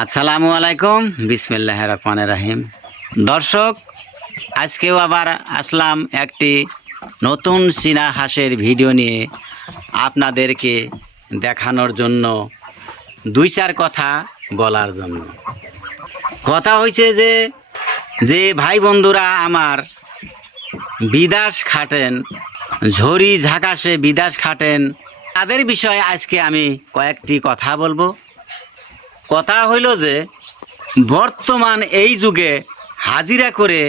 আসসালামু আলাইকুম, বিসমিল্লাহির রহমানির রহিম। দর্শক, আজকেও আবার আসলাম একটি নতুন চীনা হাঁসের ভিডিও নিয়ে আপনাদেরকে দেখানোর জন্য, দুই চার কথা বলার জন্য। কথা হয়েছে যে ভাই বন্ধুরা আমার বিদেশ খাটেন, ঝড়ি ঝাঁকাশে বিদেশ খাটেন, তাদের বিষয়ে আজকে আমি কয়েকটি কথা বলবো। কথা হইল যে বর্তমান এই যুগে হাজিরা করে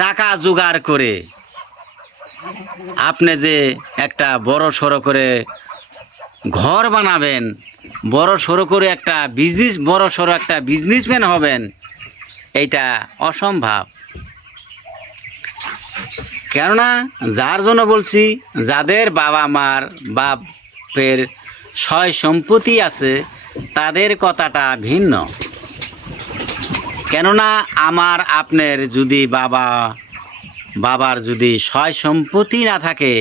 টাকা জোগাড় করে আপনি যে একটা বড় সড়ো করে ঘর বানাবেন, বড় সড়ো করে একটা বিজনেসম্যান হবেন, এইটা অসম্ভব। কেননা যার জন্য বলছি, যাদের বাবা মার বাপের সয় সম্পত্তি আছে তাদের কথাটা ভিন্ন। কেননা আমার আপনার যদি বাবার যদি সয় সম্পত্তি না থাকে,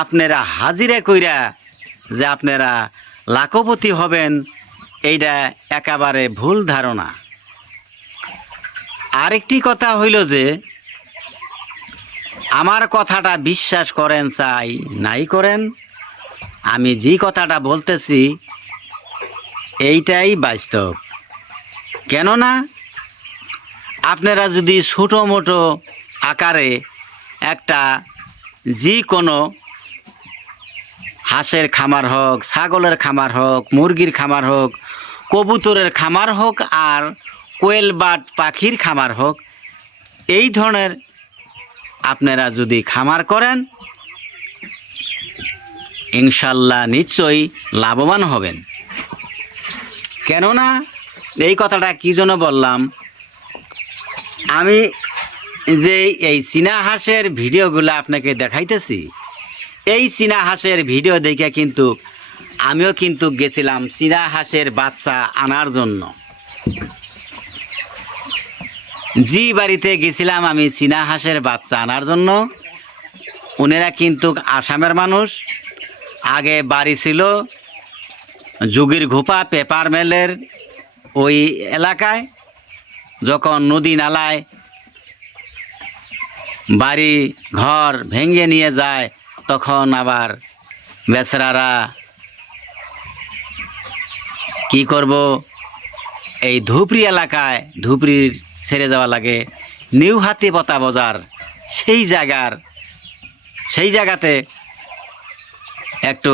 আপনারা হাজিরা কইরা যে আপনারা লাখপতি হবেন, এইটা একেবারে ভুল ধারণা। আরেকটি কথা হইল যে আমার কথাটা বিশ্বাস করেন চাই নাই করেন, আমি যে কথাটা বলতেছি এইটাই বাস্তব। কেননা আপনারা যদি ছোটো মোটো আকারে একটা যে কোনো হাঁসের খামার হোক, ছাগলের খামার হোক, মুরগির খামার হোক, কবুতরের খামার হোক, আর কোয়েল বাট পাখির খামার হোক, এই ধরনের আপনারা যদি খামার করেন, ইনশাল্লাহ নিশ্চয়ই লাভবান হবেন। কেননা এই কথাটা কী জন্য বললাম, আমি যে এই চীনা হাঁসের ভিডিওগুলো আপনাকে দেখাইতেছি, এই চীনা হাঁসের ভিডিও দেখে কিন্তু আমিও কিন্তু গেছিলাম চীনা হাঁসের বাচ্চা আনার জন্য। যে বাড়িতে গেছিলাম আমি চীনা হাঁসের বাচ্চা আনার জন্য, ওনারা কিন্তু আসামের মানুষ। আগে বাড়ি ছিল যুগির ঘোপা পেপার মেলের ওই এলাকায়। যখন নদী নালায় বাড়ি ঘর ভেঙে নিয়ে যায়, তখন আবার বেচারারা কি করব, এই ধুপড়ি এলাকায় ধুপড়ির ছেড়ে দেওয়া লাগে নিউ হাতিপতা বাজার, সেই জায়গাতে একটু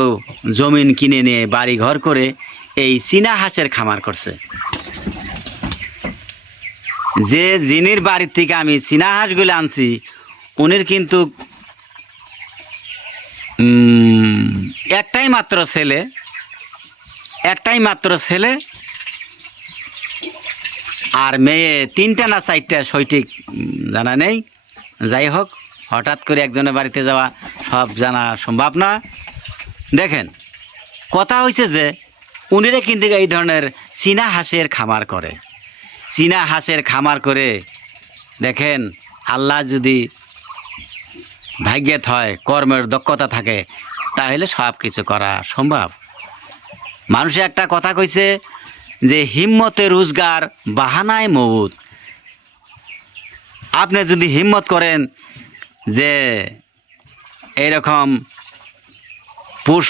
জমিন কিনে নিয়ে বাড়ি ঘর করে এই চীনা হাঁসের খামার করছে। যে যিনির বাড়ির থেকে আমি চীনা হাঁসগুলো আনছি, উনির কিন্তু একটাই মাত্র ছেলে আর মেয়ে তিনটা না চারটা সঠিক জানা নেই। যাই হোক, হঠাৎ করে একজনের বাড়িতে যাওয়া সব জানা সম্ভব না। দেখেন, কথা হয়েছে যে উনিরা কিন্তু এই ধরনের চীনা হাঁসের খামার করে। চীনা হাঁসের খামার করে দেখেন, আল্লাহ যদি ভাগ্যে হয়, কর্মের দক্ষতা থাকে, তাহলে সব কিছু করা সম্ভব। মানুষে একটা কথা কইছে যে হিম্মতে রোজগার, বাহানায় মৌত। আপনি যদি হিম্মত করেন যে এইরকম পুষ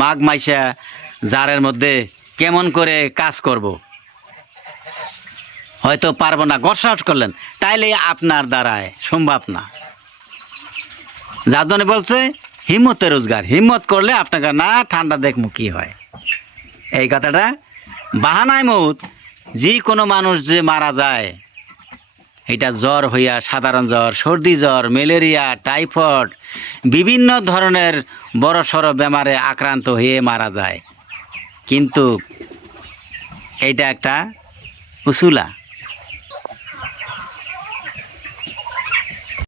মাঘ মাইসা জারের মধ্যে কেমন করে কাজ করব, হয়তো পারবো না, গড়সাহস করলেন, তাইলে আপনার দ্বারায় সম্ভব না। যার জন্য বলছে হিম্মতে রোজগার, হিম্মত করলে আপনাকে না ঠান্ডা দেখমু কি হয়। এই কথাটা বাহানায় মৌত। যে কোনো মানুষ যে মারা যায়, এটা জ্বর হইয়া, সাধারণ জ্বর, সর্দি জ্বর, ম্যালেরিয়া, টাইফয়েড, বিভিন্ন ধরনের বড় সড়ো বেমারে আক্রান্ত হয়ে মারা যায়। কিন্তু এইটা একটা উসুলা।